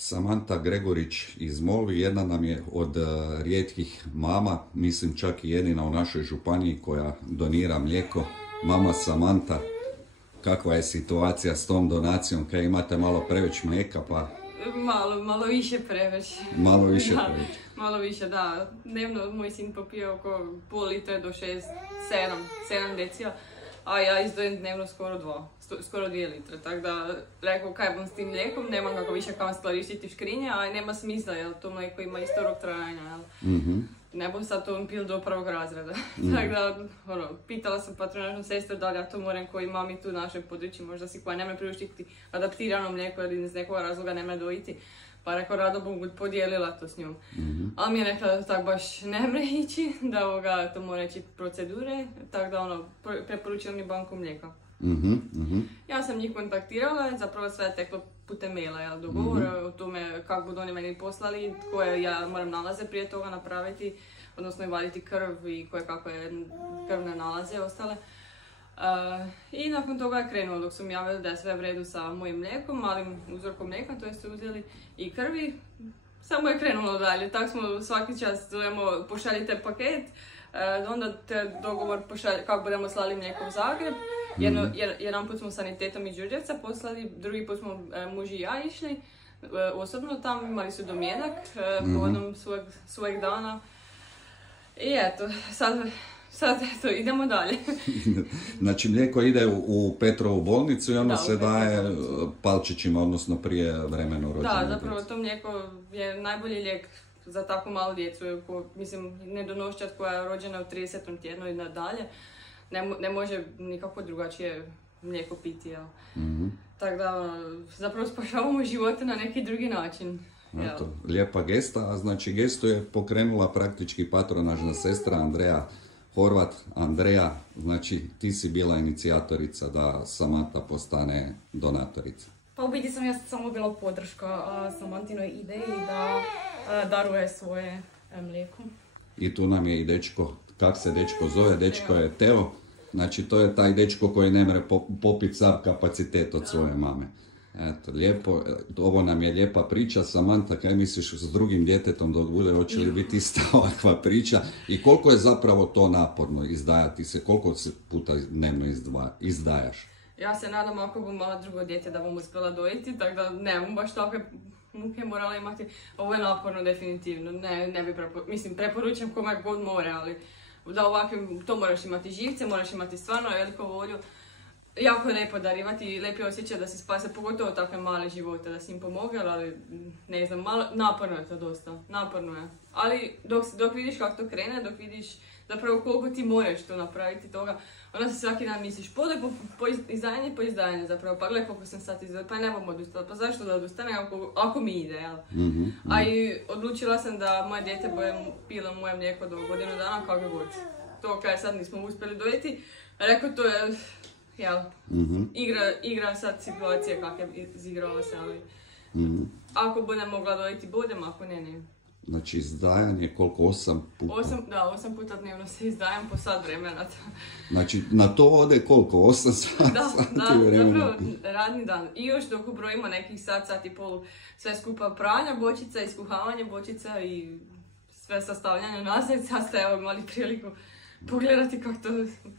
Samanta Gregorić iz Molvi jedna nam je od rijetkih mama, mislim čak i jedina u našoj županiji koja donira mlijeko. Mama Samanta, kakva je situacija s tom donacijom, kaj imate malo preveć mlijeka pa... Malo više preveć. Malo više da, preveć. Malo više, da. Dnevno moj sin popije oko pol litre do 7 decija, a ja izdvojim dnevno skoro 2 litre. Tako da, rekao, kaj bom s tim mlijekom, nemam kako više kam skladištiti škrinje, a nema smisla, jer to mlijeko ima isto rok trajanja, jel? Mm-hmm. Ne bom sad to pil do prvog razreda. Tako da, pitala sam patronažnu sestru da li ja to moram koji mami tu našoj području, možda si koja ne me priuštiti adaptirano mlijeko ili iz nekog razloga ne me dojiti. Pa rekao, rado bom podijelila to s njom. Mm-hmm. Ali mi je rekla da tako baš ne mre ići, da to mora ići procedure, tako da preporučila mi banku mlijeka. Mm-hmm. Ja sam njih kontaktirala, zapravo sve je teklo putem maila, dogovor o tome kako budu oni meni poslali, koje ja moram nalaze prije toga napraviti, odnosno i vaditi krv i koje kakve krvne nalaze ostale. I nakon toga je krenulo, dok su mi javili da je sve u redu sa mojim mlijekom, malim uzorkom mlijeka, to jeste uzeli i krvi, samo je krenulo dalje. Tako smo svaki čas zovemo pošaljite paket, onda te dogovor kako budemo slali mlijeko u Zagreb. Jedan put smo sanitetom iz Đurđevca poslali, drugi put smo muž i ja išli osobno tamo, imali su domjenak povodom svojeg dana. I eto, sad eto, idemo dalje. Znači mlijeko ide u Petrovu bolnicu i ono se daje palčićima, odnosno prije vremeno rođene. Da, zapravo to mlijeko je najbolji lijek za tako malu djecu, mislim nedonoščad koja je rođena u 30. tjednu i nadalje. Ne može nikako drugačije mlijeko piti, jel? Mm-hmm. Tako da, zapravo spašavamo živote na neki drugi način. Eto, lijepa gesta, a znači gestu je pokrenula praktički patronažna sestra Andreja Horvat. Andreja, znači ti si bila inicijatorica da Samanta postane donatorica. Pa u biti sam ja samo bila podrška Samantinoj ideji da daruje svoje mlijeko. I tu nam je i dečko, kak se dečko zove, dečko je Teo, znači to je taj dečko koji ne može popiti sav kapacitet od svoje mame. Eto, lijepo, ovo nam je lijepa priča. Samanta, kaj misliš s drugim djetetom dok bude, hoće li biti ista ovakva priča i koliko je zapravo to naporno izdajati se, koliko se puta dnevno izdajaš? Ja se nadam ako bom imala drugo dijete da bom uspjela dojiti, tako da nemam baš takve muke morala imati. Ovo je naporno definitivno, ne bi preporučujem kome god more, ali da ovakvim, to moraš imati živce, moraš imati stvarno veliku volju. Jako je lijepo darivati i lijepi osjećaj da si spase, pogotovo takve male živote, da si im pomogao, ali ne znam, naporno je to dosta, naporno je. Ali dok vidiš kako to krene, dok vidiš zapravo koliko ti moraš to napraviti toga, onda se svaki dan misliš, izdajanje po izdajanje zapravo, pa gledaj koliko sam sad izdala, pa ne bom odustala, pa zašto da odustane ako mi ide, jel? Mm-hmm. A i odlučila sam da moje dijete bude pilo moje mlijeko do godinu dana, kako god. To kaj sad nismo uspjeli dojeti, rekao to je, jel, igra sad situacije kak je izigrala se, ali ako budem mogla dojeti, budem, ako ne. Znači izdajanje koliko? 8 puta? 8 puta dnevno se izdajam po sat vremena. Znači na to ode koliko? 8 sati vremena? Zapravo radni dan. I još dok ubrojimo nekih sat i pol sve skupa pranja bočica, iskuhavanje bočica i sve sastavljanje nazad, sad ste evo imali priliku pogledati kako to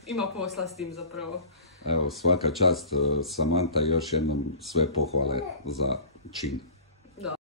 ima posla s tim zapravo. Evo, svaka čast Samanta, još jednom sve pohvale za čin.